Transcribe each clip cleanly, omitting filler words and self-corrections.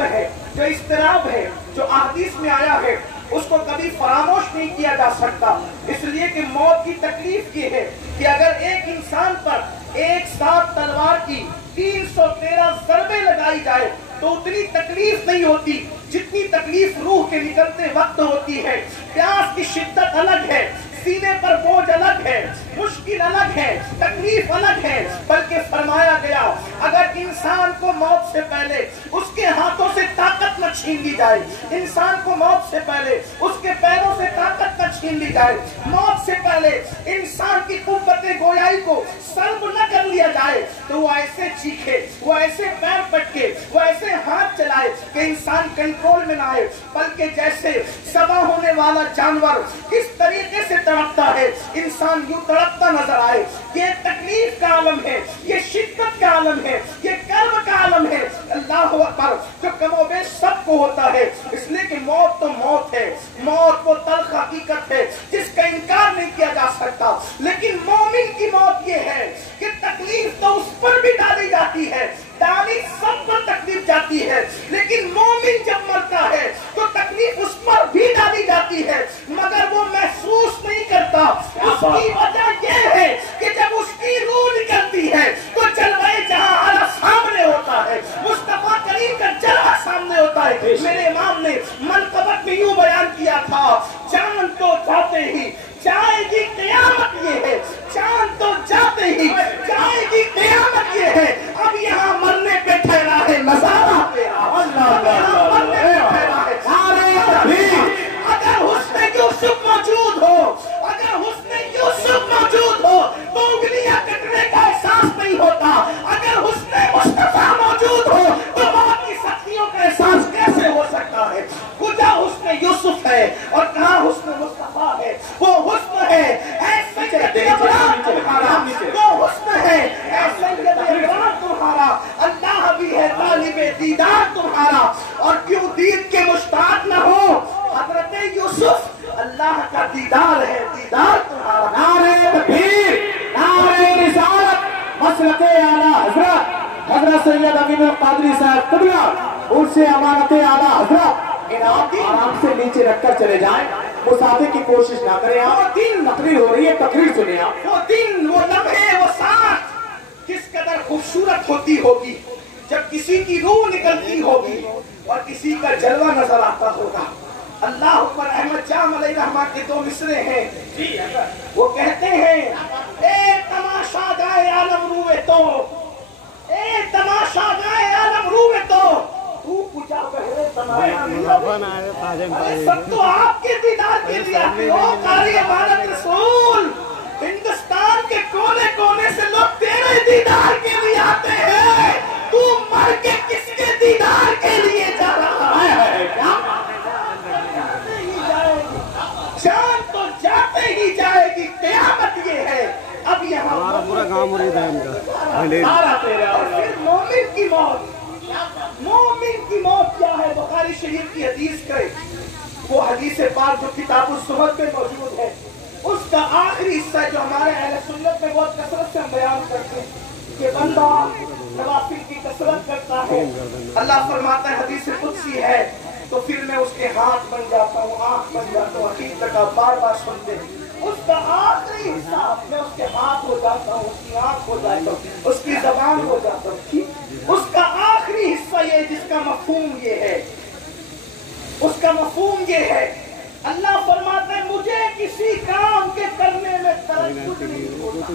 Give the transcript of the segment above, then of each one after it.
غم ہے، جو اضطراب ہے، جو احادیث میں آیا ہے، اس کو کبھی فراموش نہیں کیا جا سکتا، اس لیے کہ موت کی تکلیف یہ ہے کہ اگر ایک انسان پر ایک ساتھ تلوار کی 313 ضربیں لگائی جائے تو اتنی تکلیف نہیں ہوتی جتنی تکلیف روح کے نکلتے وقت ہوتی ہے۔ پیاس کی شدت الگ ہے، سینے پر بوجھ الگ ہے، مشکل الگ ہے، تکلیف الگ ہے، بلکہ فرمایا گیا اگر انسان کو موت سے پہلے اس کے ہاتھوں سے طاقت نہ چھین لی جائے، انسان کو موت سے پہلے اس کے پیروں سے طاقت نہ چھین لی جائے، موت سے پہلے انسان کی قوت گویائی کو سلب نہ کر لیا جائے تو وہ ایسے چیخے، وہ ایسے پیر پٹکے، وہ ایسے ہاتھ چلائے کہ انسان کنٹرول میں نہ آئے، بلکہ جیسے ذبح ہونے والا جانور کس طریقے سے تڑپتا ہے انسان یوں تڑپتا نظر آئے۔ یہ تکلیف کا عالم ہے، یہ شدت کا عالم ہے، یہ کرب کا عالم ہے، اللہ اکبر، جو کم و بیش سب کو ہوتا ہے، اس لیے کہ موت تو موت ہے، موت وہ تلخ حقیقت ہے جس کا انکار نہیں کیا جا سکتا، لیکن مومن کی موت یہ ہے کہ تکلیف تو اس پر بھی ڈالی جاتی ہے، ڈالی سب پر تکلیف جاتی ہے، لیکن مومن جب مرتا ہے تو تکلیف اس پر بھی ڈالی جاتی ہے مگر وہ محسوس نہیں کرتا۔ اس کی وجہ یہ ہے کہ جب اس کی روح نکلتی ہے تو جلوہ جہاں اعلیٰ سامنے ہوتا ہے، مصطفیٰ کریم کا جلوہ سامنے ہوتا ہے۔ میرے امام نے منقبت میں یوں بیان کیا تھا، جان تو جاتے ہی جائے گی قیامت یہ ہے، جان تو جاتے ہی جائے گی قیامت یہ ہے، اب یہاں مرنے پہ ٹھہرا ہے نظارہ تیرا، یہاں مرنے پہ ٹھہرا ہے اگر حسن یوسف موجود ہو، اگر حسن یوسف موجود ہو تو انگلیاں کٹنے کا احساس نہیں ہوتا، اگر حسن مصطفیٰ موجود ہو تو موت کی سختیوں کا احساس کیسے ہو سکتا ہے؟ کجا حسن یوسف ہے اور کہاں حسن مصطفیٰ ہے؟ وہ حسن ہے اے سید ابراہیم تمہارا، وہ حسن ہے اے سید ابراہیم تمہارا، اللہ بھی ہے طالب دیدار تمہارا، اور کیوں دید کے مشتاق نہ ہو حضرت یوسف، اللہ کا دیدار ہے، دیدار تمہارا۔ نعرہ تکبیر، نعرہ رسالت، مسلک اعلیٰ حضرت سید امین القادری صاحب قبلہ، ان سے امانت اعلیٰ حضرت آرام سے نیچے رکھ کر چلے جائیں، مسافر کی کوشش نہ کریں۔ آپ دن تقریر ہو رہی ہے، تقریر سنیں آپ۔ وہ دن، وہ لمحے، وہ ساتھ کس قدر خوبصورت ہوتی ہوگی جب کسی کی روح نکلتی ہوگی اور کسی کا جلوہ نظر آتا ہوگا۔ اللہ اکبر، احمد جام علیہ رحمہ کے دو مصرے ہیں، وہ کہتے ہیں اے تماشا گائے عالم روئے تو، اے تماشا گائے عالم روئے تو، تو کجا بہرے تماشا ارے سب تو آپ کے دیدار کے لیے آتے ہو، قاری امانت رسول، ہندوستان کے کونے کونے سے لوگ تیرے دیدار کے لیے آتے ہیں، تو مر کے کس کے دیدار کے لیے جا رہا ہے؟ جان تو جاتے ہی جائے گی، قیامت یہ ہے، اب یہاں ہمارا پورا گاؤں مرید ہے ان کا۔ اور پھر مومن کی موت، مومن کی موت کیا ہے؟ بخاری شریف کی حدیث کرے، وہ حدیث پاک جو کتاب الزہد میں موجود ہے، اس کا آخری حصہ جو ہمارے اہل سنت میں بہت کثرت سے ہم بیان کرتے ہیں کہ بندہ نوافل کی کثرت کرتا ہے، اللہ فرماتا ہے حدیث قدسی ہے، تو پھر میں اس کے ہاتھ بن جاتا ہوں، آنکھ بن جاتا ہوں، حقیقت کا بار بار سنتے ہیں، اس کا آخری حصہ میں اس کے ہاتھ ہو جاتا ہوں، اس کی آنکھ ہو جاتا ہوں، اس کی زبان ہو جاتا ہوں، اس کا آخری حصہ یہ جس کا مفہوم یہ ہے، اس کا مفہوم یہ ہے، اللہ فرماتا ہے مجھے کسی کام کے کرنے میں تردد نہیں ہوتا،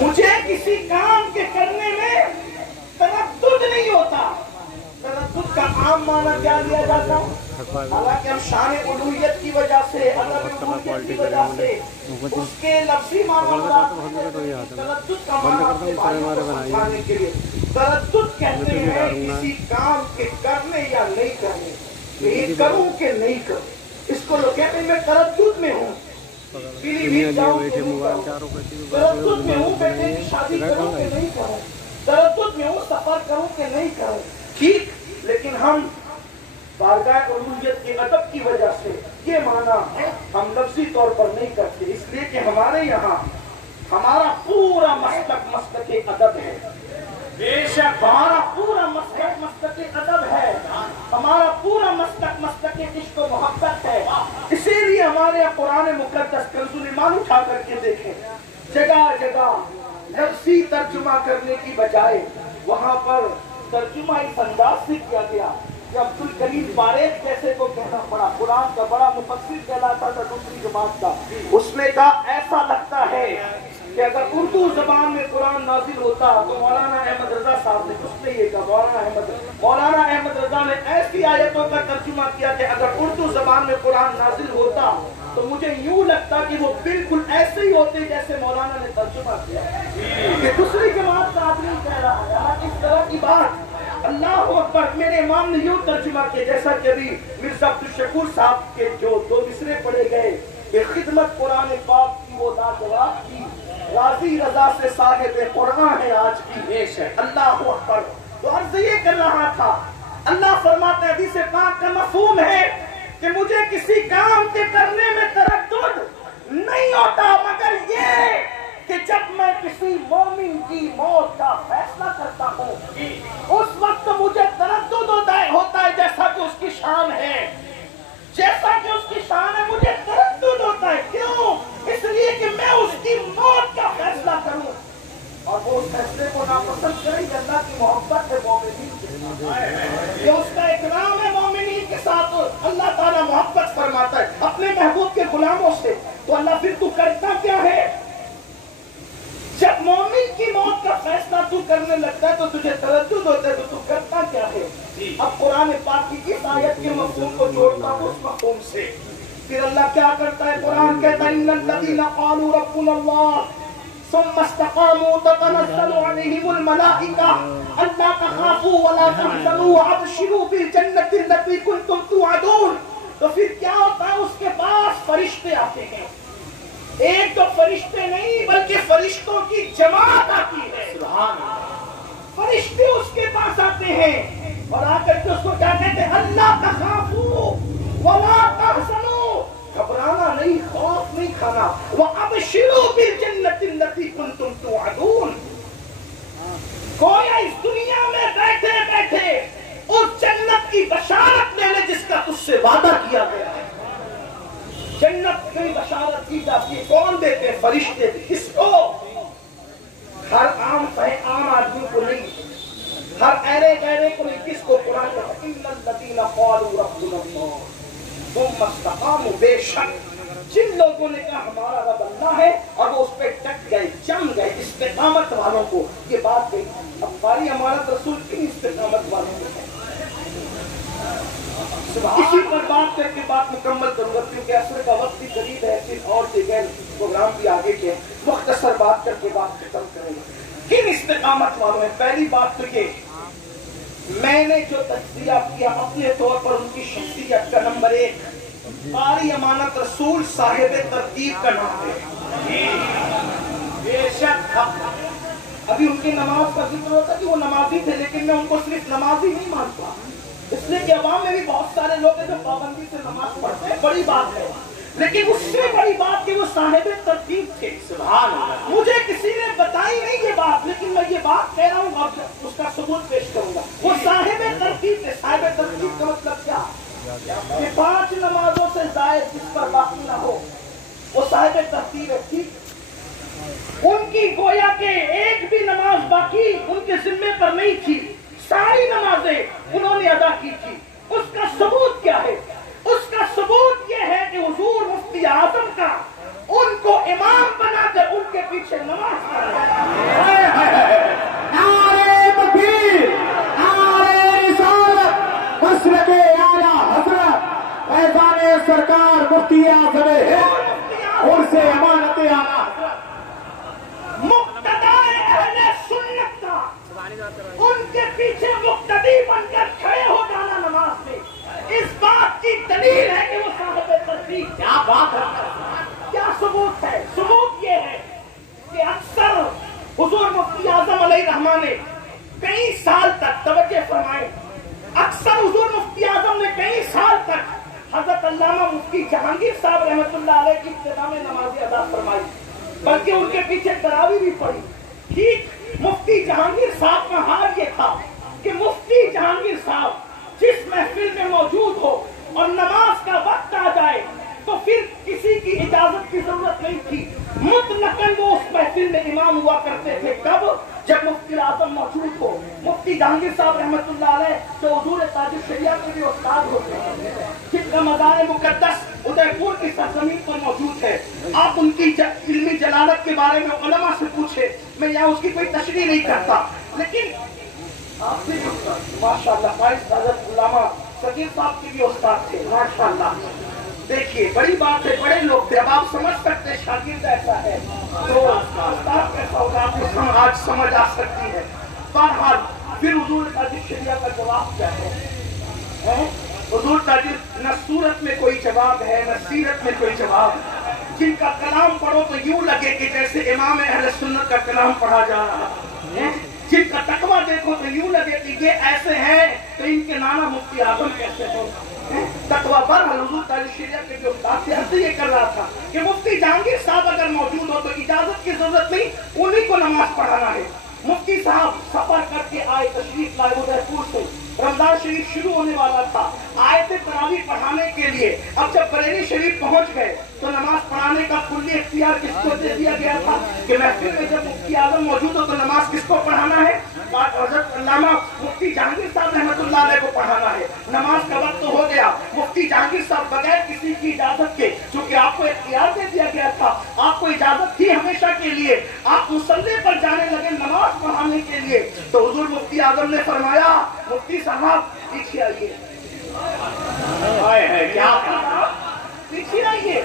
مجھے کسی کام کے کرنے میں تردد نہیں ہوتا۔ تردد کا عام معنی کیا لیا جاتا ہے؟ حالانکہ ہم شان الوہیت کی وجہ سے، عدم الوہیت کی وجہ سے اس کے لفظی معنی تردد کا معنی سمجھانے کے لیے تردد کہتے ہیں کسی کام کے کرنے یا نہیں کرنے، یہ کروں کہ نہیں کروں، اس کو لوگ کہتے ہیں میں تردد میں ہوں، پیلی بھیٹ جاؤں کہ نہیں کروں، تردد میں ہوں بیٹے کی شادی کروں کہ نہیں کروں، تردد میں ہوں سفر کروں کہ نہیں کروں، ٹھیک، لیکن ہم بارگاہ الوہیت کے ادب کی وجہ سے یہ معنی ہم لفظی طور پر نہیں کرتے، اس لیے کہ ہمارے یہاں ہمارا پورا مسلک مسلک ادب ہے، بے شک ہمارا پورا مسلک مسلک तक मसलक इश्क और मोहब्बत है। इसीलिए हमारे कुरान मुकद्दस कंजुल ईमान उठा करके देखें, जगह जगह लफ्ज़ी तर्जुमा करने की बजाय वहां पर तर्जुमा इस अंदाज से किया गया कि अब्दुल करीम फारेद जैसे को कहना पड़ा, कुरान का बड़ा मुफस्सिर कहलाता था दूसरी जमात का। उसने कहा ऐसा लगता है कि अगर उर्दू जबान में कुरान नाजिल होता तो मौलाना अहमद रजा साहब ने, उसने ये कहा मौलाना अहमद रजा ने ऐसी आयतों का तर्जुमा किया कि अगर उर्दू जबान में कुरान नाजिल होता तो मुझे यूं लगता कि वो बिल्कुल ऐसे ही होते जैसे मौलाना ने तर्जुमा किया। कि दूसरी जमात का आदमी कह रहा है इस तरह की बात, अल्लाह अकबर। मेरे इमाम ने यूं तर्जुमा किया जैसा कि अभी मिर्जा अब्दुल शकूर साहब के जो 2 मिसरे पढ़े गए कि खिदमत कुरान पाक की वो लाजवाब की, राजी रजा से साहिब कुरान है आज की पेश है। अल्लाह अकबर। तो अर्ज ये कर रहा था, अल्लाह फरमाते हैं हदीस पाक का मफहूम है कि मुझे किसी काम के करने में तरद्दुद नहीं होता मगर ये कि जब मैं किसी मोमिन की मौत का फैसला करता हूँ उस वक्त मुझे तरद्दुद होता है जैसा कि उसकी शान है, जैसा कि उसकी शान है मुझे तरद्दुद होता है। क्यों? इसलिए कि मैं उसकी मौत का फैसला करूं और वो उस फैसले को नापसंद करे। अल्लाह की मोहब्बत है मोमिनीन के साथ, ये उसका इकराम है मोमिनीन के साथ। अल्लाह ताला मोहब्बत फरमाता है अपने महबूब के गुलामों से। तो अल्लाह फिर तू करता क्या है? जब मोमिन की मौत का फैसला तू करने लगता है तो तुझे तरद्दुद होता है, तो तू करता क्या है? अब कुरान पाक की इस आयत के मफहूम को जोड़ता हूं उस मफहूम से। फिर अल्लाह क्या करता है? कुरान कहता है इन्नल लज़ीना क़ालू रब्बुनल्लाह सुम्मा इस्तक़ामू ततनज़्ज़लु अलैहिमुल मलाइका अल्ला तख़ाफू वला तहज़नू वअबशिरू बिल जन्नति allती कुंतुम तुअदून। तो फिर क्या होता है? उसके पास फरिश्ते आते हैं, एक तो फरिश्ते नहीं बल्कि फरिश्तों की जमात आती है। सुभान अल्लाह। फरिश्ते उसके पास आते हैं और आकर के उसको क्या कहते हैं? अल्लाह तख़ाफू वला तहज़नू, घबराना नहीं, खौफ नहीं खाना। वअबशिरू बिल जन्नति allती कुंतुम तुअदून। गोया इस दुनिया में बैठे बैठे उस जन्नत की बशारत ले ले जिसका तुझसे वादा किया गया है। जन्नत की बशारत की जाती है, कौन देते हैं? फरिश्ते। किसको? हर आम आदमी को नहीं, हर ऐरे गैरे को नहीं। किसको? कुरान कहता है इन्नल लज़ीना क़ालू रब्बुनल्लाह सुम्मा इस्तक़ामू, बेशक जिन लोगों ने कहा हमारा रब अल्लाह है और वो उस पर टक गए, जम गए, इस्तिक़ामत वालों को ये बात गई। अब बारी हमारा रसूल किन इस्तिक़ामत वालों को है? इसी पर बात करके बात मुकम्मल करूंगा क्योंकि असर का वक्त भी करीब है, फिर और जगह प्रोग्राम भी आगे के, मुख्तसर बात करके बात खत्म करेंगे। किन इस्तिक़ामत वालों है? पहली बात तो ये, मैंने जो तज़किया किया अपने तौर पर उनकी शख्सियत का, नंबर 1 कारी अमानत रसूल साहिब तरतीब का नाम है। बेशक अभी उनकी नमाज का जिक्र होता कि वो नमाजी थे, लेकिन मैं उनको सिर्फ नमाजी नहीं मानता, इसलिए कि अवाम में भी बहुत सारे लोग हैं जो पाबंदी से नमाज पढ़ते हैं, बड़ी बात है। लेकिन उससे बड़ी बात कि वो साहिब तरतीब थे। सुभान अल्लाह। मुझे किसी ने बताई नहीं ये बात, लेकिन मैं ये बात कह रहा हूँ और उसका सबूत पेश करूंगा। वो साहिब तरतीब थे। साहिब तरतीब का मतलब क्या? कि 5 नमाजों से जायद जिस पर बाकी ना हो वो साहिब तरतीब है। ठीक, उनकी गोया के एक भी नमाज बाकी उनके जिम्मे पर नहीं थी, सारी नमाजें उन्होंने अदा की थी। उसका सबूत क्या है? उसका सबूत यह है कि हुजूर मुफ्ती आजम का उनको इमाम बनाकर उनके पीछे नमाज नारे तकबीर, नारे रिसालत, मसलके आला हज़रत फैज़ाने सरकार मुफ्ती आज़म हिंद और से अमानत आला मुक्तदाए अहले सुन्नत का उनके पीछे मुक्तदी बनकर खड़े हो जाना नमाज में, इस बात की दलील है कि वो साहिब तरतीब। क्या बात है, क्या सबूत है? सबूत ये है कि अक्सर हुजूर मुफ्ती आज़म अलैहिर्रहमान ने कई साल तक, तवज्जो फरमाएं, अक्सर हुजूर मुफ्ती आज़म ने कई साल तक हजरत अल्लामा मुफ्ती जहांगीर साहब रहमतुल्लाह अलैह की इब्तिदा में नमाज़ें अदा फरमाई, बल्कि उनके पीछे तरावी भी पड़ी। ठीक, मुफ्ती जहांगीर साहब का हाल ये था कि मुफ्ती जहांगीर साहब जिस महफिल में मौजूद हो جہانگیر صاحب رحمتullah علیہ جو حضور تاج الشریعہ کے بھی استاد ہوتے ہیں، جن کا مزار مقدس ادے پور کی سرزمین پر موجود ہے. آپ ان کی علمی جلالت کے بارے میں علماء سے پوچھے، میں یہاں اس کی کوئی تشریح نہیں کرتا، لیکن آپ بھی ماشاءاللہ فائز حضرت علامہ صغیر صاحب کے بھی استاد تھے ماشاءاللہ. دیکھیے بڑی بات ہے، بڑے لوگ تھے. اب آپ سمجھ سکتے شاگرد ایسا ہے تو استاد کیسا ہوگا، آپ کو آج سمجھ آ سکتی ہے. بہرحال پھر حضور تاج الشریعہ کا جواب کیا ہے؟ حضور تاج نہ صورت میں کوئی جواب ہے نہ سیرت میں کوئی جواب. جن کا کلام پڑھو تو یوں لگے کہ جیسے امام اہل سنت کا کلام پڑھا جا رہا ہے. جن کا تقویٰ دیکھو تو یوں لگے کہ یہ ایسے ہیں تو ان کے نانا مفتی اعظم کیسے ہو. تقویٰ پر حضور تاج الشریعہ کے جو استاد تھے عرض یہ کر رہا تھا کہ مفتی جہانگیر صاحب اگر موجود ہو تو اجازت کی ضرورت نہیں، انہیں کو نماز پڑھانا ہے. مفتی صاحب سفر کر کے آئے، تشریف لائے ادے پور سے. رمضان شریف شروع ہونے والا تھا، آئے تھے تراویح پڑھانے کے لیے. اب جب بریلی شریف پہنچ گئے تو نماز پڑھانے کا کلی اختیار کس کو دے دیا گیا تھا کہ محفل میں جب مفتی اعظم موجود ہو تو نماز کس کو پڑھانا ہے؟ حضرت علامہ مفتی جہانگیر صاحب رحمتullah علیہ کو پڑھانا ہے. نماز کا وقت ہو گیا. مفتی جہانگیر صاحب بغیر کسی کی اجازت کے، چونکہ آپ کو اختیار دے دیا گیا تھا، آپ کو اجازت تھی ہمیشہ کے لیے، آپ مصلی پر جانے لگے نماز پڑھانے کے لیے. تو حضور مفتی اعظم نے فرمایا مفتی صاحب پیچھے آئیے. کیا پیچھے آئیے.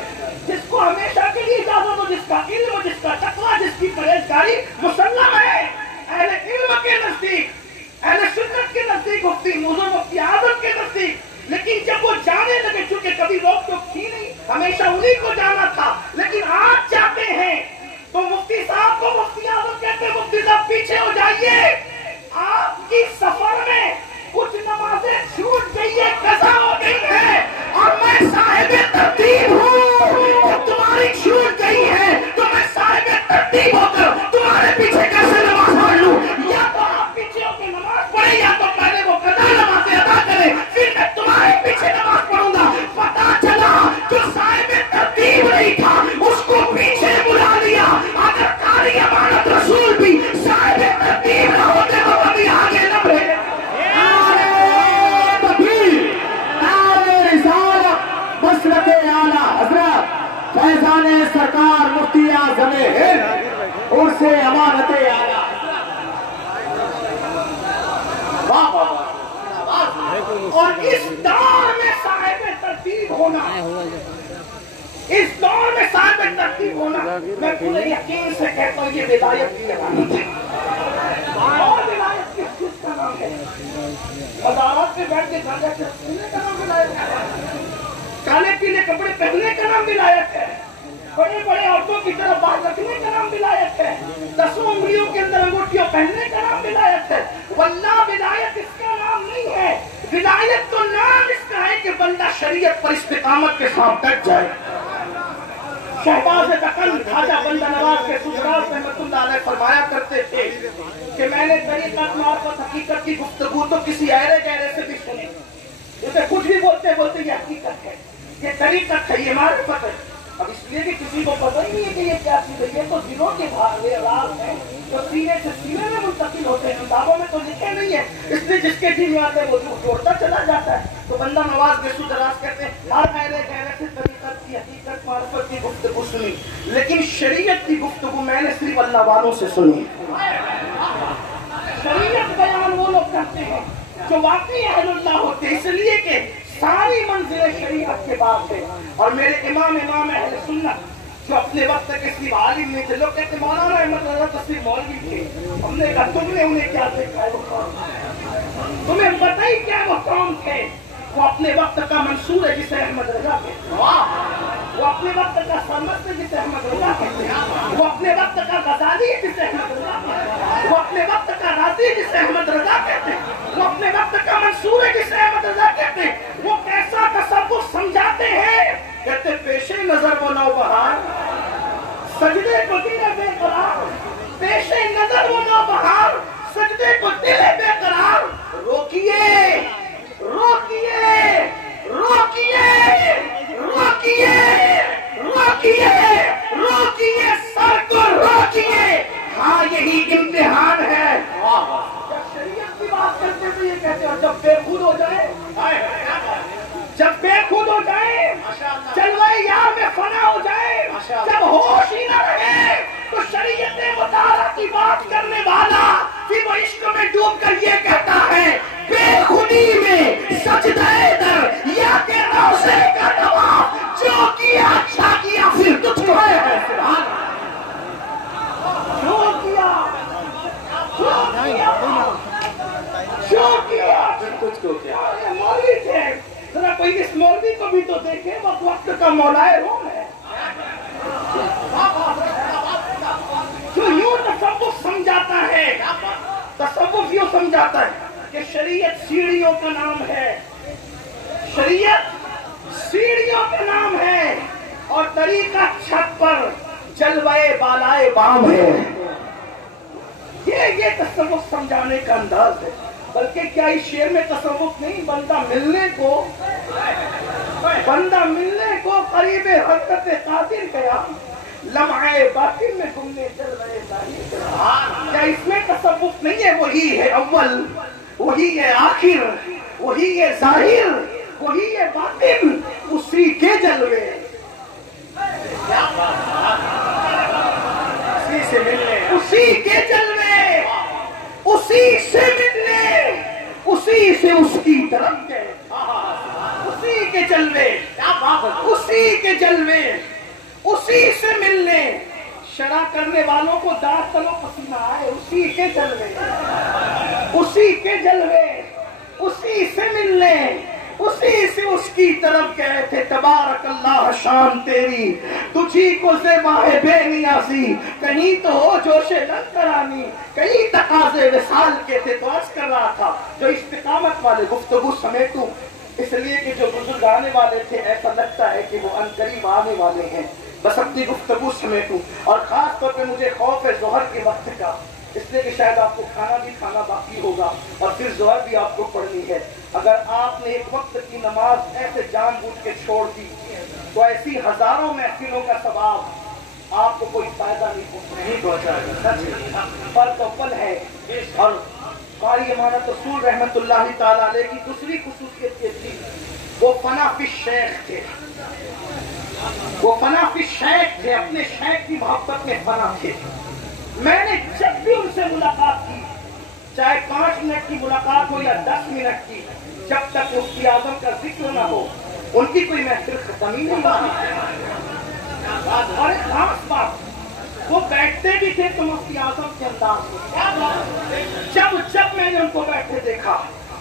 جس کو ہمیشہ کے لیے اجازت ہو، جس کا علم، جس کا تقویٰ، جس کی پرہیزگاری مسلم ہے، اہل علم کے نزدیک، اہل سنت کے نزدیک، مفتی اعظم کے نزدیک. لیکن جب وہ جانے لگے، چونکہ کبھی روک ٹوک تھی نہیں، ہمیشہ انہیں کو جانا تھا، لیکن آج جاتے ہیں تو مفتی صاحب کو مفتی اعظم کہتے ہیں مفتی صاحب پیچھے ہو جائیے. آپ کی سفر میں کچھ نمازیں چھوٹ گئی ہے، قضا ہو گئی ہے، اور میں صاحب ترتیب ہوں. تمہاری چھوٹ گئی ہے تو میں صاحب ترتیب ہو کر تمہارے پیچھے کیسے نماز پڑھ لوں؟ یا تو آپ پیچھے ہو کے نماز پڑھیں، یا تو پہلے وہ قضا نمازیں ادا کریں، پھر میں تمہارے پیچھے نماز پڑھوں گا. پتا چلا جو صاحب ترتیب نہیں تھا اس کو پیچھے بلا لیا. اگر قاری امانت رسول بھی صاحب ترتیب نہ ہوتے تو کبھی آگے نہ بڑھے. مسلک اعلیٰ حضرت فیضان سرکار مفتی اعظم ہند اور سے امانت اعلیٰ. اور اس دور میں صاحب ترتیب ہونا، اس دور میں صاحب ترتیب ہونا، میں پورے یقین سے کہتا ہوں یہ ولایت کی علامت ہے. اور ولایت کس چیز کا نام ہے؟ مزارات پہ بیٹھ کے گاجا چلنے کا نام ولایت ہے. کالے پیلے کپڑے پہننے کا نام ولایت ہے. بڑے بڑے عورتوں کی طرف بات رکھنے کا نام ولایت ہے. 10 انگلیوں کے اندر انگوٹھیاں پہننے کا نام ولایت ہے. واللہ ولایت اس کا نام نہیں ہے. ولایت تو نام اس کا ہے کہ بندہ شریعت پر استقامت کے ساتھ ڈٹ جائے. شہباز دکن خواجہ بندہ نواز کے سسرال رحمتullah علیہ فرمایا کرتے تھے کہ میں نے طریقت معرفت حقیقت کی گفتگو تو کسی ایرے گہرے سے بھی سنی. اسے کچھ بھی بولتے بولتے یہ حقیقت ہے، یہ طریقت ہے، یہ معرفت ہے. اب اس لیے کہ کسی کو پتہ ہی نہیں ہے کہ یہ کیا چیز ہے. یہ تو دلوں کے راز ہیں جو سینے سے سینے میں منتقل ہوتے ہیں، کتابوں میں تو لکھے نہیں ہے. اس لیے جس کے دل میں آتے ہیں وہ جوڑتا چلا جاتا ہے. تو بندہ نواز کے سدراز کہتے ہیں ہر ایرے گہرے سے طریقت کی حقیقت معرفت کی گفتگو سنی، لیکن شریعت کی گفتگو میں نے صرف اللہ والوں سے سنی. شریعت بیان وہ لوگ کرتے ہیں جو واقعی اہل اللہ ہوتے ہیں، اس لیے کہ ساری منزل شریعت کے بعد ہے. اور میرے امام اہل سنت جو اپنے وقت کے صرف عالم نہیں تھے، لوگ کہتے مولانا احمد رضا تو صرف مولوی تھے. ہم نے کہا تم نے انہیں کیا دیکھا ہے؟ وہ قوم تمہیں پتہ ہی کیا وہ قوم تھے؟ وہ اپنے وقت کا منصور ہے جسے احمد رضا کہتے ہیں، وہ اپنے وقت کا سرمست ہے جسے احمد رضا کہتے ہیں، وہ اپنے وقت کا غزالی ہے جسے احمد رضا کہتے ہیں، وہ اپنے وقت کا راضی ہے جسے احمد رضا کہتے ہیں، وہ اپنے وقت کا منصور ہے جسے احمد رضا کہتے ہیں. وہ کیسا تصور سمجھاتے ہیں؟ کہتے پیش نظر وہ نوبہار، سجدے کو دل بے قرار، پیش نظر وہ نوبہار، سجدے کو دل بے قرار. روکیے روکیے روکیے روکیے روکیے روکیے سر کو روکیے. ہاں یہی امتحان ہے. جب شریعت کی بات ڈوب کر یہ کہتا ہے بے خودی میں سجدہ در یا کہ روزے کا طواف جو کیا اچھا کیا پھر تجھ کو ہے سبحان جو کیا پھر تجھ کو کیا مولوی تھے ذرا کوئی اس مولوی کو بھی تو دیکھے وہ وقت کا مولائے روم ہے جو یوں تصوف سمجھاتا ہے تصوف یوں سمجھاتا ہے کہ شریعت سیڑھیوں کا نام ہے شریعت سیڑھیوں کا نام ہے اور طریقہ چھت پر جلوے بالائے بام ہے یہ تصوف سمجھانے کا انداز ہے بلکہ کیا اس شعر میں تصوف نہیں بندہ ملنے کو قریب حضرت قادر گیا لمحے باطن میں گمنے چل رہے کیا اس میں تصوف نہیں ہے وہی ہے اول وہی ہے آخر وہی ہے ظاہر وہی ہے باطن اسی کے جلوے اسی کے جلوے اسی سے ملنے اسی سے اس کی طرف گئے اسی کے جلوے اسی کے جلوے اسی سے ملنے شرع کرنے والوں کو داغ تلو پسینہ آئے اسی کے جلوے اسی کے جلوے اسی سے ملنے اسی سے اس کی طرف گئے تھے تبارک اللہ شان تیری تجھی کو زیباہ بے نیازی کہیں تو ہو جوش لن کرانی کہیں تقاضے وصال کے تھے تو عرض کر رہا تھا جو استقامت والے گفتگو سمیٹوں اس لیے کہ جو بزرگ آنے والے تھے ایسا لگتا ہے کہ وہ عنقریب آنے والے ہیں بس اپنی گفتگو سمیٹوں اور خاص طور پہ مجھے خوف ہے ظہر کے وقت کا اس لیے کہ شاید آپ کو کھانا بھی کھانا باقی ہوگا اور پھر ظہر بھی آپ کو پڑھنی ہے اگر آپ نے ایک وقت کی نماز ایسے جان بوجھ کے چھوڑ دی تو ایسی ہزاروں محفلوں کا ثواب آپ کو کوئی فائدہ نہیں پہنچائے گا فرق اول ہے اور قاری امانت رسول رحمت اللہ تعالیٰ علیہ کی دوسری خصوصیت یہ تھی وہ فنا فی الشیخ تھے وہ فنا فی الشیخ تھے اپنے شیخ کی محبت میں فنا تھے میں نے جب بھی ان سے ملاقات کی چاہے 5 منٹ کی ملاقات ہو یا 10 منٹ کی جب تک مفتی اعظم کا ذکر نہ ہو ان کی کوئی محفل ختم ہی نہیں اور ایک خاص بات وہ بیٹھتے بھی تھے تو مفتی اعظم کے انداز میں جب میں نے ان کو بیٹھے دیکھا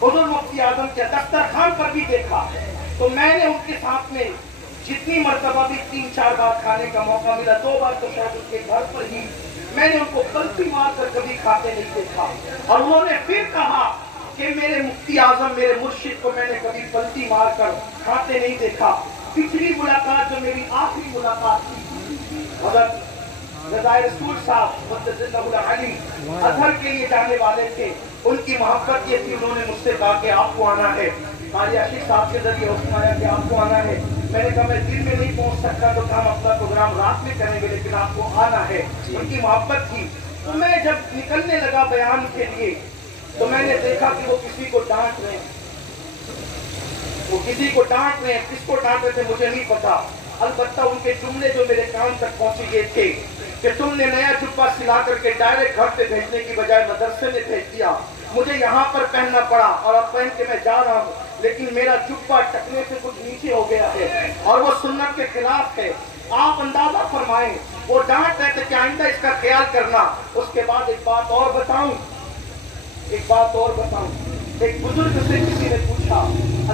حضور مفتی اعظم کے دسترخوان پر بھی دیکھا تو میں نے ان کے ساتھ میں جتنی مرتبہ بھی 3-4 بار کھانے کا موقع ملا 2 بار تو شاید ان کے گھر پر ہی میں نے ان کو پلٹی مار کر کبھی کھاتے نہیں دیکھا اور انہوں نے پھر کہا کہ میرے مفتی اعظم میرے مرشد کو میں نے کبھی پلٹی مار کر کھاتے نہیں دیکھا پچھلی ملاقات جو میری آخری ملاقات تھی حضرت رضائے رسول صاحب مجدد العلی اظہر کے لیے جانے والے تھے ان کی محبت یہ تھی انہوں نے مجھ سے کہا کہ آپ کو آنا ہے قاری عاشق صاحب کے ذریعے حکم آیا کہ آپ کو آنا ہے میں نے کہا میں دن میں نہیں پہنچ سکتا تو ہم اپنا پروگرام رات میں کریں گے لیکن آپ کو آنا ہے ان کی محبت تھی تو میں جب نکلنے لگا بیان کے لیے تو میں نے دیکھا کہ وہ کسی کو ڈانٹ رہے ہیں کس کو ڈانٹ رہے تھے مجھے نہیں پتا البتہ ان کے جملے جو میرے کان تک پہنچ گئے تھے کہ تم نے نیا جبہ سلا کر کے ڈائریکٹ گھر پہ بھیجنے کی بجائے مدرسے میں بھیج دیا مجھے یہاں پر پہننا پڑا اور اب پہن کے میں جا رہا ہوں لیکن میرا جبہ ٹکنے سے کچھ نیچے ہو گیا ہے اور وہ سنت کے خلاف ہے آپ اندازہ فرمائیں وہ ڈانٹ رہے تھے کہ آئندہ اس کا خیال کرنا اس کے بعد ایک بات اور بتاؤں ایک بزرگ سے کسی نے پوچھا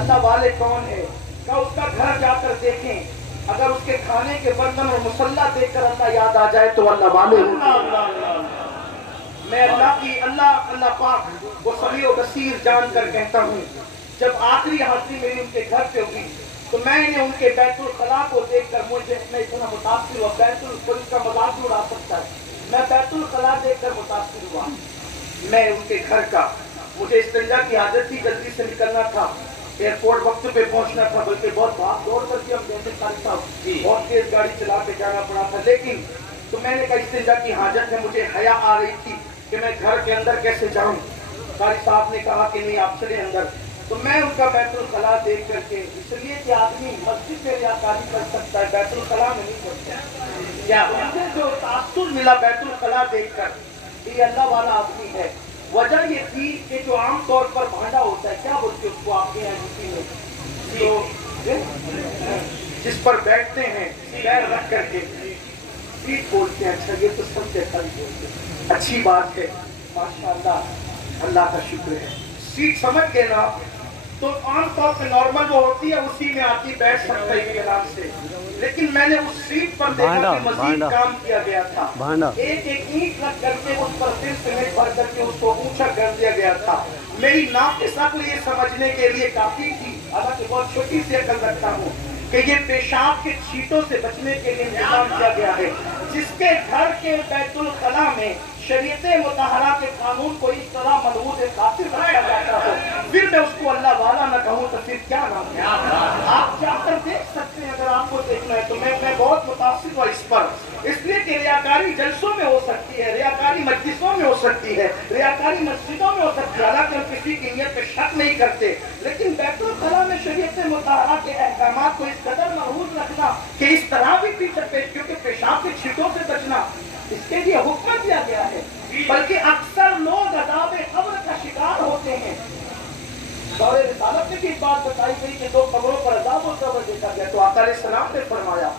اللہ والے کون ہے کہا اس کا گھر جا کر دیکھیں اگر اس کے کھانے کے برتن اور مصلح دیکھ کر اللہ یاد آ جائے تو اللہ والے میں اللہ پاک وہ سمیع و بصیر جان کر کہتا ہوں جب آخری حاضری میری ان کے گھر پہ ہوئی تو میں نے ان کے بیت الخلاء کو دیکھ کر مجھے میں اتنا متاثر ہوا بیت الخلاء کا مذاق اڑا سکتا ہے میں بیت الخلاء دیکھ کر متاثر ہوا میں ان کے گھر کا مجھے استنجا کی حاجت تھی جلدی سے نکلنا تھا ایئرپورٹ وقت پہ پہنچنا تھا بلکہ بہت بھاگ دوڑ کر کے ہم جیسے صاحب بہت تیز گاڑی چلا کے جانا پڑا تھا لیکن تو میں نے کہا استنجا کی حاجت ہے مجھے حیا آ رہی تھی کہ میں گھر کے اندر کیسے جاؤں قاری صاحب نے کہا کہ نہیں آپ چلے اندر تو میں ان کا بیت الخلاء دیکھ کر کے اس لیے کہ آدمی مسجد میں ریاکاری کر سکتا ہے بیت الخلاء میں نہیں کرتا کیا مجھے جو تاثر ملا بیت الخلاء دیکھ کر یہ اللہ والا آدمی ہے वजह ये थी कि जो आम तौर पर भांडा होता है, क्या बोलते हैं उसको आपके यहाँ यूपी में, तो जिस पर बैठते हैं पैर रख करके, सीट बोलते हैं। अच्छा, ये तो सब जैसा ही बोलते हैं, अच्छी बात है, माशाअल्लाह, अल्लाह का शुक्र है। सीट समझ गए ना, तो आमतौर पे नॉर्मल वो होती है उसी में आदमी बैठ सकता है इत्मीनान से, लेकिन मैंने उस सीट पर देखा कि मजीद काम किया गया था। एक एक ईंट रख करके उस पर फिर सीमेंट भर करके उसको ऊंचा कर दिया गया था। मेरी नाक़िस अक्ल ये समझने के लिए काफी थी, हालांकि बहुत छोटी सी अक्ल रखता हूँ, कि ये पेशाब के छींटों से बचने के लिए इंतजाम किया गया है। जिसके घर के बैतुल खला में शरीयत मुतहरा के कानून को इस तरह मलहूद खातिर रखा जाता हो, फिर मैं उसको अल्लाह वाला न कहूँ तो फिर क्या नाम है? आप जाकर देख सकते हैं, अगर आपको देखना है तो। मैं बहुत मुतासिर हूँ इस पर, इसलिए कि रियाकारी जलसों में हो सकती है, रियाकारी मजलिसों में हो सकती है, रियाकारी मस्जिदों में हो सकती है, हालांकि हम किसी की नियत पे शक नहीं करते, लेकिन बैतुल खला में शरीयत मुतहरा के अहकामात को इस कदर महफूज रखना कि इस तरह भी पीछे क्योंकि पेशाब के छींटों से बचना, इसके लिए हुक्म दिया गया है। बल्कि अक्सर लोग अज़ाब क़ब्र का शिकार होते हैं। दौरे रिसालत में भी एक बात बताई गई कि दो कब्रों पर अज़ाब और क़ब्र देखा गया, तो आका अलैहिस्सलाम ने फरमाया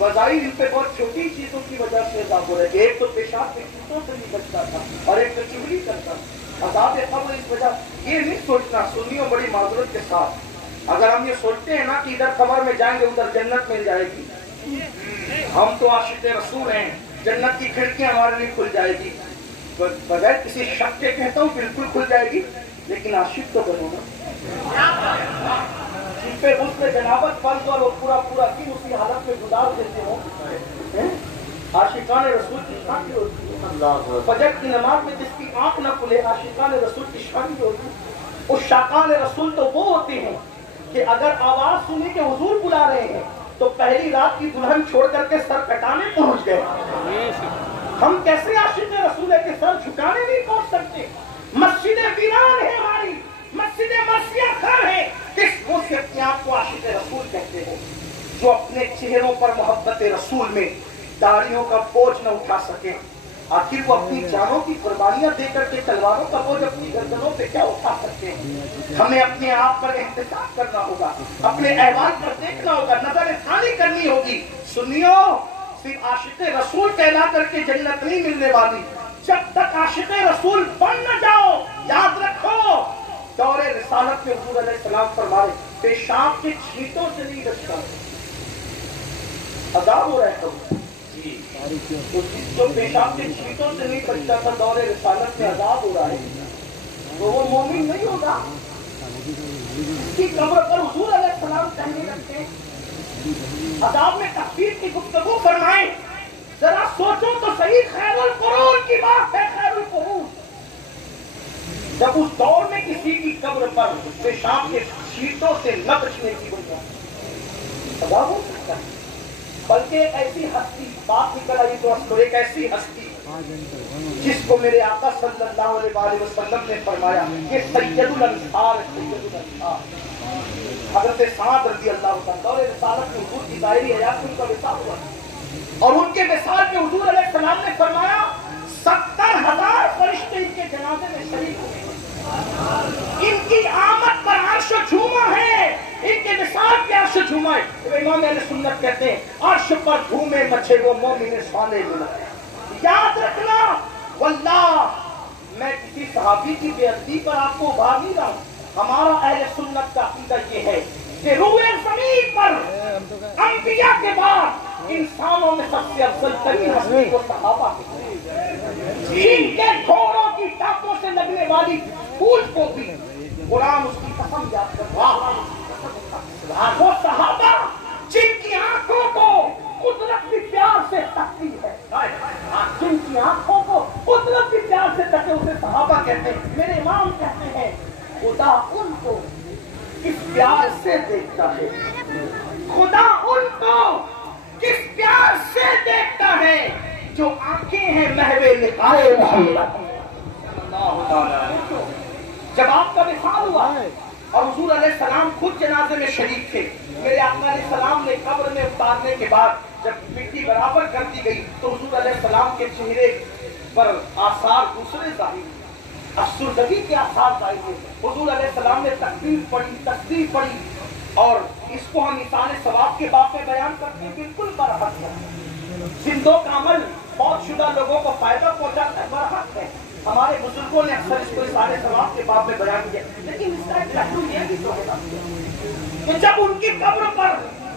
बज़ाहिर इन पे बहुत छोटी चीजों की वजह से अज़ाब हो रहे थे। एक तो पेशाब के छींटों से नहीं बचता था और एक तो चुगली करता था। अज़ाब क़ब्र इस वजह, ये नहीं सोचना, सुनियो बड़ी माजूरत के साथ, अगर हम ये सोचते हैं ना कि इधर कब्र में जाएंगे उधर जन्नत मिल जाएगी, हम तो आशिक़ रसूल हैं, जन्नत की खिड़कियां हमारे लिए खुल जाएगी, बगैर किसी शक के कहता हूँ बिल्कुल खुल जाएगी, लेकिन आशिक तो बनो ना, जिन पे उसमें जनाबत फर्ज और वो पूरा पूरा दिन उसी हालत में गुजार देते हो। आशिकान रसूल की शान भी होती है, फजर की नमाज में जिसकी आंख न खुले, आशिकान रसूल की शान भी होती है। उस शाकान रसूल तो वो होते हैं कि अगर आवाज सुनी कि हुजूर बुला रहे हैं तो पहली रात की दुल्हन छोड़ करके सर कटाने पहुंच गए। हम कैसे आशिक़ रसूल है कि सर झुकाने नहीं पहुंच सकते? मस्जिदें वीरान है हमारी, मस्जिदें मस्जियां खर है, किस मुंह से अपने आप को आशिक़ रसूल कहते हो? जो अपने चेहरों पर मोहब्बत रसूल में दाढ़ियों का बोझ न उठा सके, आखिर वो अपनी जानों की कुर्बानियां देकर के तलवारों का बोझ अपनी गर्दनों पे क्या उठा सकते हैं? हमें अपने आप पर एहतिसाब करना होगा, अपने अहवाल पर देखना होगा, नजर सानी करनी होगी। सुनियो, सिर्फ आशिक़ रसूल कहला करके जन्नत नहीं मिलने वाली, जब तक आशिक़ रसूल बन न जाओ, याद रखो दौरे रिसालत में हुजूर अलैहिस्सलाम फरमाए पेशाब के छींटों से नहीं बचता, अज़ाब हो रहा है तो जो पेशाब के छींटों से नहीं बचता था, दौरे रिसालत में अज़ाब हो रहा है, तो वो मोमिन नहीं होगा। इसकी कब्र पर हुजूर अलैहिस्सलाम कहने लगते अज़ाब में तकफीर की गुफ्तगू फरमाए, जरा सोचो तो सही, खैरुल कुरून की बात है, खैरुल कुरून। जब उस दौर में किसी की कब्र पर पेशाब के छींटों से न बचने की वजह अज़ाब हो सकता है। बल्कि एक ऐसी हस्ती बात निकल आई तो एक ऐसी हस्ती जिसको मेरे आका सल्लल्लाहु अलैहि वसल्लम ने फरमाया कि सैयदुल अंसार, सैयदुल अंसार हज़रत साद रज़ी अल्लाह तआला रिसालत में हुजूर की दायरी हयात में उनका विसाल हुआ और उनके विसाल में हुजूर अलैहिस्सलाम ने फरमाया 70,000 फरिश्ते इनके जनाजे में शरीक हुए, इनकी आमद पर अर्श झूमा है, इनके विसाल पे अर्श झूमा है। इमाम अहले सुन्नत कहते हैं अर्श पर झूमे मचे वो मोमिन साले मिला। याद रखना, वल्लाह मैं किसी सहाबी की बेअदबी पर आपको उभार नहीं रहा हूं। हमारा अहले सुन्नत का अकीदा ये है कि रूए ज़मीन पर अंबिया के बाद इंसानों में सबसे अफजल तरीन हस्ती को सहाबा है, जिनके घोड़ों की टापों से लगने वाली फूल को भी गुलाम उसकी कसम याद कर, वो सहाबा जिनकी आंखों को कुदरत की प्यार से तकती है, जिनकी आंखों को कुदरत की प्यार से तके उसे सहाबा कहते हैं। मेरे इमाम कहते हैं खुदा उनको किस प्यार से देखता है, खुदा उनको किस प्यार से देखता है जो आंखें हैं महवे लिखाए मोहम्मद। जब आपका विसाल हुआ और हुजूर अलैहिस्सलाम खुद जनाजे में शरीक थे, मेरे आका अलैहिस्सलाम ने कब्र में उतारने के बाद जब मिट्टी बराबर कर दी गई तो हुजूर अलैहिस्सलाम के चेहरे पर आसार दूसरे जाहिर, अफसुर्दगी के आसार आएंगे। हुजूर अलैहिस्सलाम ने तकबीर पढ़ी, तस्बीह पढ़ी, और इसको हम इंसान सवाब के बाप में बयान करते हैं, बिल्कुल बरहक है। जिंदों का अमल बहुत शुदा लोगों को फायदा पहुंचाता है, बरहक है। हमारे बुजुर्गों ने अक्सर इसको सारे सवाब के बाप में बयान किया, लेकिन इसका एक पहलू यह भी तो है कि जब उनकी कब्र पर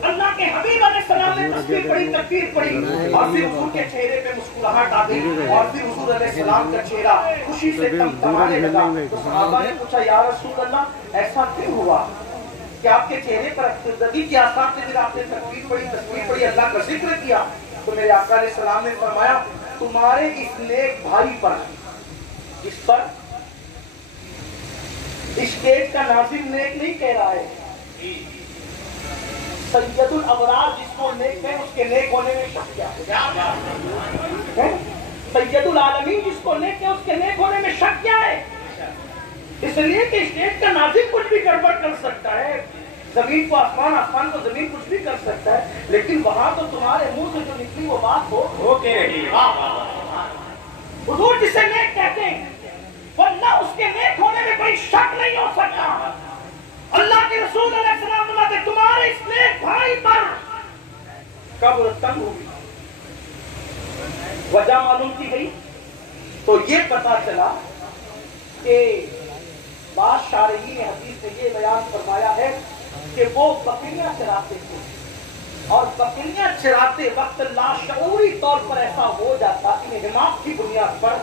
अल्लाह के हबीब अलैहिस्सलाम ने तस्बीह पढ़ी, तकबीर पढ़ी, और फिर हुजूर के चेहरे पे मुस्कुराहट आ गई, और फिर हुजूर अलैहिस्सलाम का चेहरा खुशी से तमतमाने लगा। तो सहाबा ने पूछा, या रसूल अल्लाह, ऐसा क्यों हुआ कि आपके चेहरे पर अफसुर्दगी के आसार थे? फिर आपने तकबीर पढ़ी, तस्बीह पढ़ी, अल्लाह का जिक्र किया। तो मेरे आका अलैहिस्सलाम ने फरमाया, तुम्हारे इस नेक भाई पर, जिस पर स्टेज का नाज़िम नेक नहीं कह रहा है, सैयदुल अबरार जिसको नेक है, उसके नेक होने में शक क्या है? सैयदुल आलमीन जिसको नेक है, उसके नेक होने में शक क्या है? इसलिए कि स्टेज का नाज़िम कुछ भी गड़बड़ कर सकता है, जमीन को आसमान, आसमान को जमीन कुछ भी कर सकता है, लेकिन वहां तो तुम्हारे मुंह से जो निकली वो बात हो के रही। हुजूर जिसे नेक कहते हैं, वरना उसके नेक होने में कोई शक नहीं हो सकता। अल्लाह के रसूल अलैहिस्सलाम फरमाते, तुम्हारे इस नेक भाई पर कब्र तंग होगी। वजह मालूम की गई तो ये पता चला कि बादशाही ने हदीस में ये बयान फरमाया है कि वो बकरियां चराते थे, और बकरियां चराते वक्त लाशऊरी तौर पर ऐसा हो जाता कि हिमात की बुनियाद पर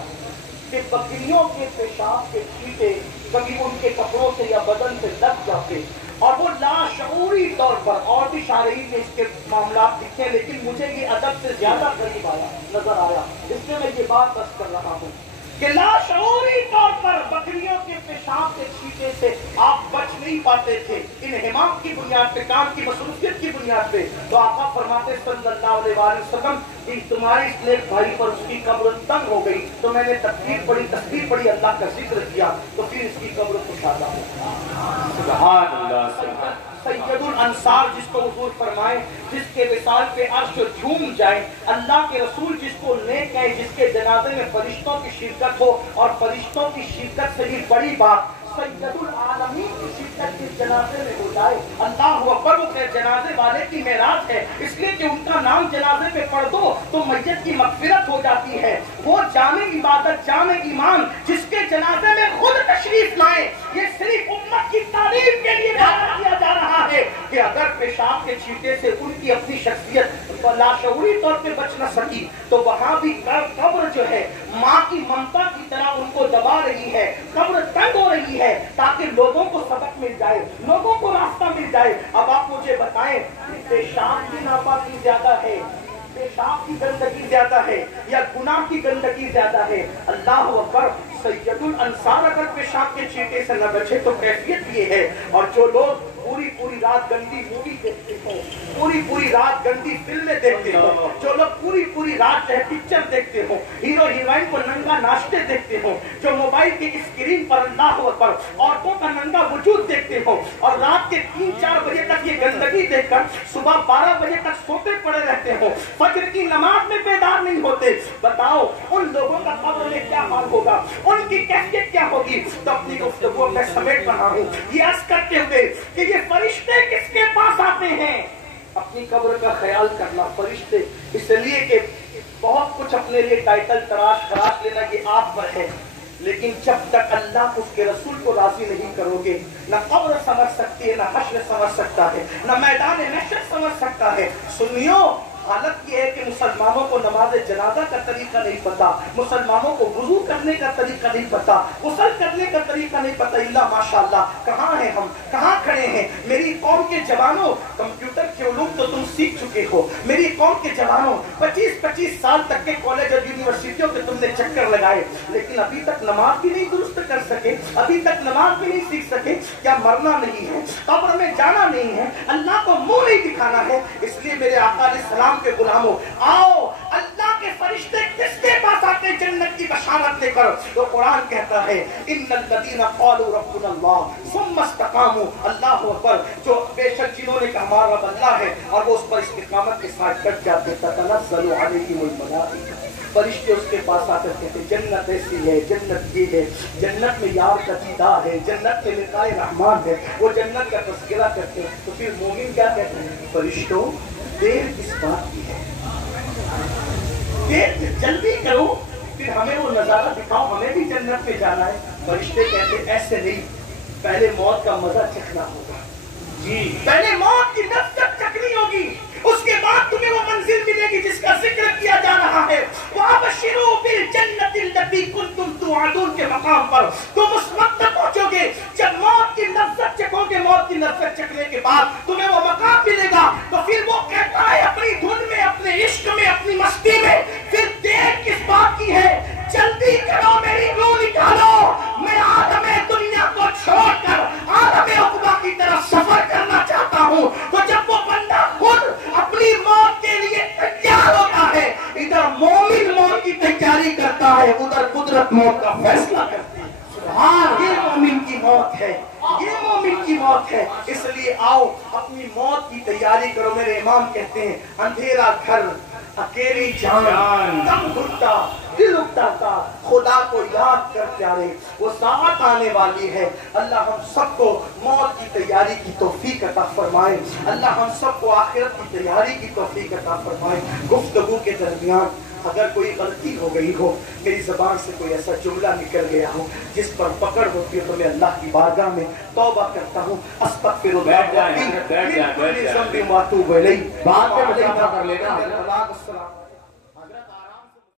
कि बकरियों के पेशाब के छींटे कभी उनके कपड़ों से या बदन से लग जाते, और वो लाशऊरी तौर पर, और भी शारही में इसके मामला दिखे, लेकिन मुझे ये अदब से ज्यादा करीब आया, नजर आया, इसलिए मैं ये बात बस कर रहा हूँ कि लाशऊरी तौर पर बकरियों के पेशाब के छींटे से आप बच नहीं पाते थे, इन हिमाम की बुनियाद पे, काम की मसरूफियत की बुनियाद पे। तो आका फरमाते सल्लल्लाहु अलैहि वसल्लम कि तुम्हारे इस नेक भाई पर उसकी कब्र तंग हो गई, तो मैंने तकबीर पढ़ी, तस्बीह पढ़ी, अल्लाह का जिक्र किया, तो फिर इसकी कब्र कुशादा हो। सुभान अल्लाह। सैयदुल अंसार जिसको हुजूर फरमाए, जिसके विसाल पे अर्श झूम जाए, अल्लाह के रसूल जिसको नेक है, जिसके जनाजे में फरिश्तों की शिरकत हो, और फरिश्तों की शिरकत से भी बड़ी बात सैयदुल आलमीन की शिरकत इस जनाजे में हो जाए। अल्लाह अकबर, वो जनाजे वाले की मेराज है, इसलिए कि उनका नाम जनाजे पे पढ़ दो तो मैयत की मगफिरत हो जाती है। वो जामे इबादत, जामे ईमान जिसके जनाजे में खुद तशरीफ लाए, ये सिर्फ उम्मत की तारीफ के लिए दावा किया जा रहा है कि अगर पेशाब के छींटे से उनकी अपनी शख्सियत लाशऊरी तौर पे बच न सकी, तो वहां भी कब्र जो है माँ की ममता की तरह उनको दबा रही है, कब्र तंग हो रही है, ताकि लोगों को सबक मिल जाए, लोगों को रास्ता मिल जाए। अब आप मुझे बताएं, पेशाब की नापाकी ज्यादा है, पेशाब की गंदगी ज्यादा है, या गुनाह की गंदगी ज्यादा है? अल्लाह अकबर। सैयदुल अंसार अगर पेशाब के छींटे से न बचे तो कैफियत ये है। और जो लोग पूरी रात गंदी मूवी देखते हो, पूरी रात गंदी फिल्में देखते हो, जो लोग पूरी रात पिक्चर देखते हो, हीरो हीरोइन को नंगा नाचते देखते हो, जो मोबाइल की स्क्रीन पर अल्लाह अकबर औरतों का नंगा वजूद देखते हो, और रात के 3-4 बजे तक ये गंदगी देखकर सुबह 12 बजे तक सोते पड़े रहते हो, फजर की नमाज में बेदार नहीं होते, बताओ उन लोगों का कब्र में क्या हाल होगा, उनकी कैफियत क्या होगी? तो अपनी गुफ्तगू में समेट रहा हूँ ये अर्ज करते हुए कि ये फरिश्ते किसके पास आते हैं? अपनी कब्र का ख्याल करना फरिश्ते, इसलिए कि बहुत कुछ अपने लिए टाइटल तराश लेना ये आप पर है, लेकिन जब तक अल्लाह उसके रसूल को राजी नहीं करोगे, न कब्र समझ सकती है, न हश्र समझ सकता है, न मैदान महशर समझ सकता है। सुनियो, हालत ये है कि मुसलमानों को नमाज जनाजा का तरीका नहीं पता, मुसलमानों को वुजू करने का तरीका नहीं पता, गुस्ल करने का तरीका नहीं पता। इल्ला माशाअल्लाह, कहाँ हैं हम, कहाँ खड़े हैं? मेरी कौम के जवानों, कंप्यूटर के उलूम तो तुम सीख चुके हो, मेरी कौम के जवानों 25-25 साल तक के कॉलेज और यूनिवर्सिटियों के तुमने चक्कर लगाए, लेकिन अभी तक नमाज भी नहीं दुरुस्त कर सके, अभी तक नमाज भी नहीं सीख सके। क्या मरना नहीं है, कब्र में जाना नहीं है, अल्लाह को मुंह नहीं दिखाना है? इसलिए मेरे आका अलैहिस्सलाम के गुलामों, आओ अल्लाह के फरिश्ते किसके पास आते हैं जन्नत की बशारत लेकर? तो कुरान कहता है, इन्नल लदीना क़ालू रब्बुनल्लाह सुम्मा इस्तक़ामू, अल्लाह अकबर, जो बेशक जिन्होंने कहा हमारा रब अल्लाह है और वो उस पर इस्तिकामत के साथ डट जाते, ततनज़्ज़लु अलैहिमुल मलाइका, فرشتے اس کے پاس آ کر کہتے جنت ایسی ہے، جنت یہ ہے، جنت میں یار کا دیدار ہے، جنت میں لقائے رحمان ہے، وہ جنت کا تذکرہ کرتے ہیں. تو پھر مومن کیا کہتے ہیں؟ فرشتوں دیر کس بات کی ہے، دیر جلدی کرو، پھر ہمیں وہ نظارہ دکھاؤ، ہمیں بھی جنت میں جانا ہے. فرشتے کہتے ایسے نہیں، پہلے موت کا مزہ چکھنا ہوگا. جی پہلے موت کی لذت چکھنی ہوگی، اس کے بعد تمہیں وہ منزل ملے گی جس کا ذکر کیا جا رہا ہے. وَأَبْشِرُوا بِالْجَنَّةِ الَّتِي كُنْتُمْ تُوعَدُونَ کے مقام پر تم اس وقت پہنچو گے جب موت کی لذت چکھو گے. موت کی لذت چکھنے کے بعد تمہیں وہ مقام ملے گا. تو پھر وہ کہتا ہے اپنی دھن میں، اپنے عشق میں، اپنی مستی میں، پھر دیر کس بات کی ہے، جلدی کرو، میری روح نکالو، میں عالم دنیا کو چھوڑ کر عالم عقبہ کی طرف سفر کرنا چاہتا ہوں. تو جب وہ بندہ خود اپنی موت کے لیے تیار ہوتا ہے، ادھر مومن موت کی تیاری کرتا ہے، ادھر قدرت موت کا فیصلہ کرتی ہے. سبحان، یہ مومن کی موت ہے، یہ مومن کی موت ہے. اس لیے آؤ اپنی موت کی تیاری کرو. میرے امام کہتے ہیں اندھیرا گھر، اکیلی جان، دم گھٹتا، دل اکتاتا، خدا کو یاد کر پیارے، وہ ساعت آنے والی ہے. اللہ ہم سب کو موت کی تیاری کی توفیق عطا فرمائے. اللہ ہم سب کو آخرت کی تیاری کی توفیق عطا فرمائے. گفتگو کے درمیان اگر کوئی غلطی ہو گئی ہو، میری زبان سے کوئی ایسا جملہ نکل گیا ہو جس پر پکڑ ہوتی ہے، تو میں اللہ کی بارگاہ میں توبہ کرتا ہوں. استغفر اللہ، بیٹھ جائیں. واتوب الیہ. بعد میں مذاکرہ کر لینا. السلام.